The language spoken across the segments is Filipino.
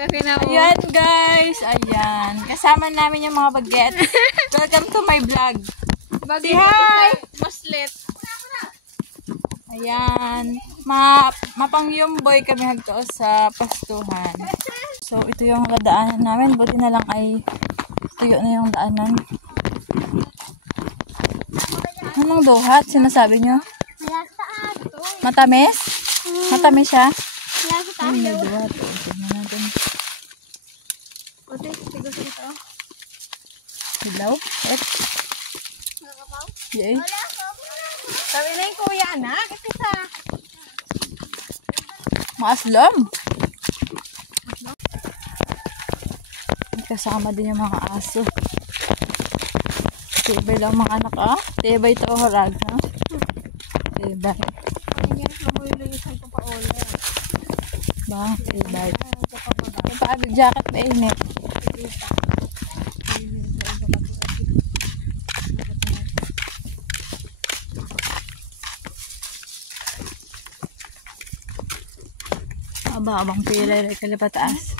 Ayan guys, ayan. Kasama namin yung mga baget. Welcome to my vlog. Say hi! Maslet. Ayan. Mapang yumboy kami hagto sa pastuhan. So, ito yung daanan namin. Buti na lang ay tuyo na yung daanan. Anong duhat? Sinasabi nyo? Matamis? Matamis siya? Ay, may duhat. Tignan natin. Hilaw? Et? Yay. Sabi na yung kuya, anak. Ito sa... Maaslam. Kasama din yung mga aso. Tibay lang mga anak, ah. Tibay ito, harag, ha? Tibay. Bang, tibay. Yung paabig jacket na init. Abang pilay rin kalipataas.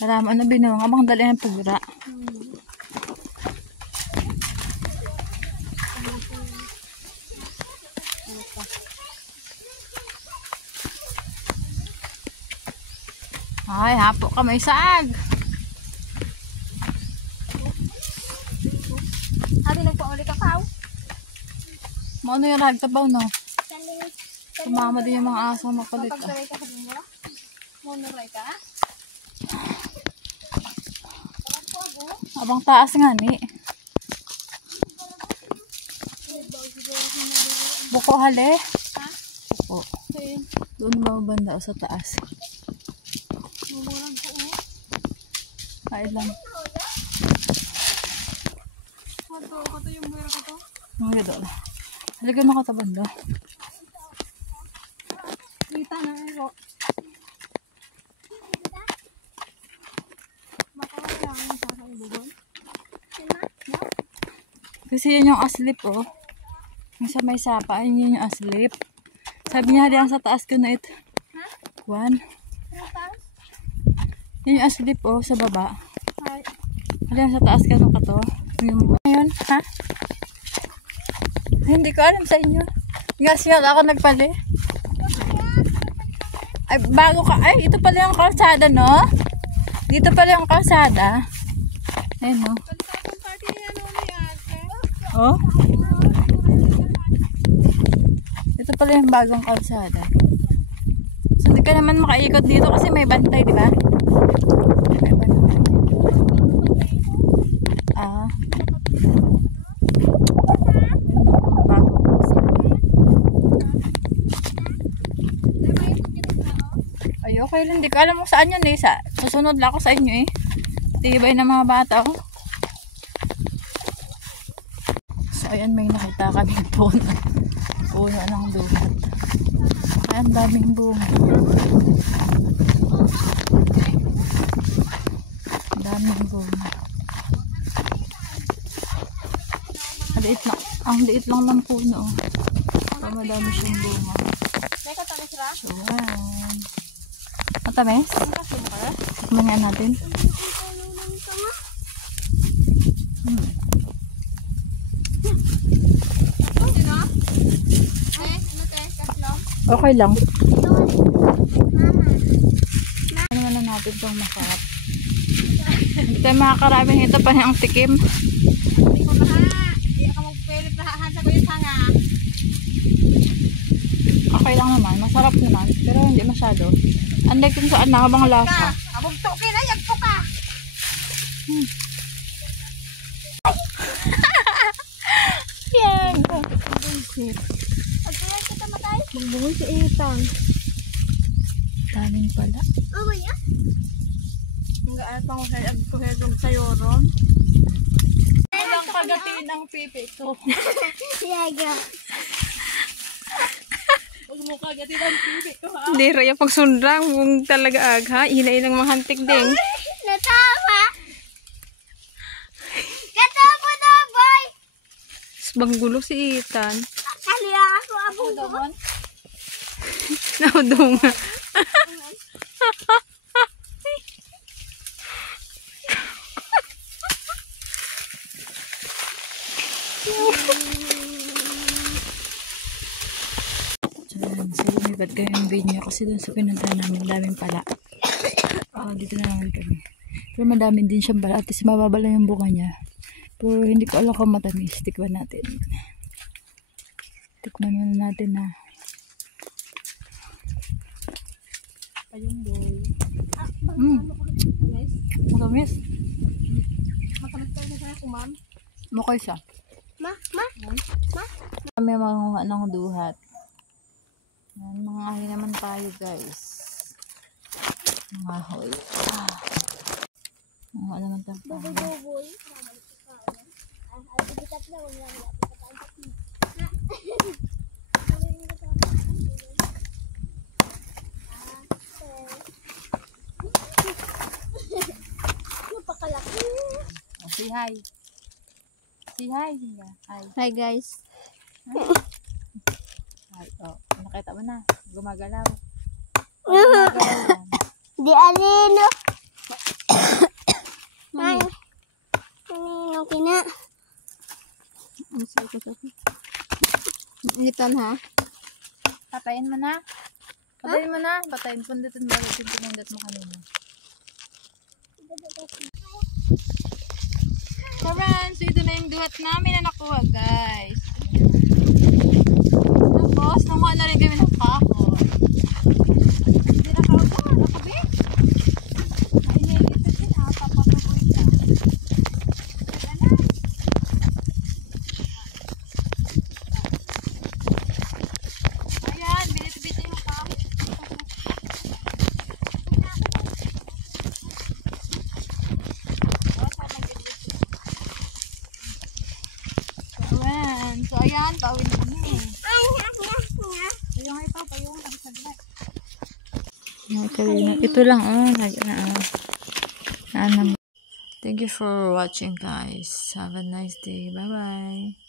Karama na binuang. Abang dali ng pagura. Ay, hapo ka may saag. Ate, nagpauli ka kao? Maano yung ragtabaw, no? Sumama din yung mga aso makulit. Pagsaray ka sa mo? Monoray ka? Abang taas nga ni. Buko hali. Buko. Doon ba banda o sa taas? Kahit lang. Kato yung buwera ko to? Ang gado lang. Haligan mo ka ta banda. Kita na ero. Matawag lang yung sa kaibugon. Kasi yun yung aslip, oh. Yung sa may sapa, yun yung aslip. Sabi niya, haliang sa taas ko na ito. One. Yun yung aslip, oh, sa baba. Haliang sa taas ka nung kato. Ngayon, ha? Ay, hindi ko alam sa inyo. Nga ako nagpali. Ay, bago ka. Ay, ito pala yung kalsada, no? Dito pala yung kalsada. Ayun, no? Oh? Ito pala yung bagong kalsada. So, hindi ka naman makaikot dito kasi may bantay, di ba? May bantay. Ah. Bagong kalsada. Ay, okay lang. Hindi ko alam kung saan yun eh. Susunod lang ako sa inyo eh. Tibay ng mga bata ko. So, ayan, may nakita kaming puno. Puno ng duhat. Ay, ang daming bunga. Ang daming bunga. Ang liit lang ng puno. So, madami siyang bunga. So, ayan. Matamis? Kumanyan natin. Okay lang. Ano na natin itong masarap. Hindi tayo makakarami nito pa niyang tikim. Okay lang naman. Masarap naman. Pero hindi masyado. Anday kung saan nakabang lasa. Abugto ka na, yagpo ka. Yan. Magbuhay sa itang. Daming pala. Oh, ya? Ang pang kuhegom sa yoron. Walang kagatin ng pipi ko. Yaga. Huwag mo kagatin ng pipi ko, ha? Hindi, raya pag sundrang, mong talaga agha. Hinay ng mga hantik ding. Natawa! Katawa na, boy! Banggulo si Ethan. Kaliya ako, abong ko. Naudong. So, lumipat kayo yung video kasi doon sa pinuntahan namin, daming pala. Dito na naman kami. Pero madami din siyang pala. At least mababa lang yung bunga niya. Pero hindi ko alam kung matamis. Tikman natin. Tikman muna natin na. Ayun boy. Matamis. Matamis tayo na siya kung ma'am. Mukay siya. Ma. Kami manguha ng duhat. Yan, mga ahi naman tayo guys. Mga ahoy. Mga naman tayo. Buboy. Napakalaki. Oh, say hi. Say hi. Hi. Hi guys. Hi. Oh, nakita mo na. Gumagalaw. Gumagalaw yan. Di alino. Ay. Ano kina? Ang sarap ko. Initan ha? Patayin mo na. Patayin mo na. Patayin. Pundutin mo. Pinundat mo kanina. Karan, so ito na yung duhat namin na nakuha guys. Tapos, nakuha na rin kami ng kahon. Hindi na kahon na. Nakabi? Ay, nilipit din ha. Papatuloy ka. Ayan na. Ayan, binit-bit yung kahon. So, ayan, tawin na kami. Payong ay pa, payong. Ito lang, Thank you for watching, guys. Have a nice day. Bye-bye.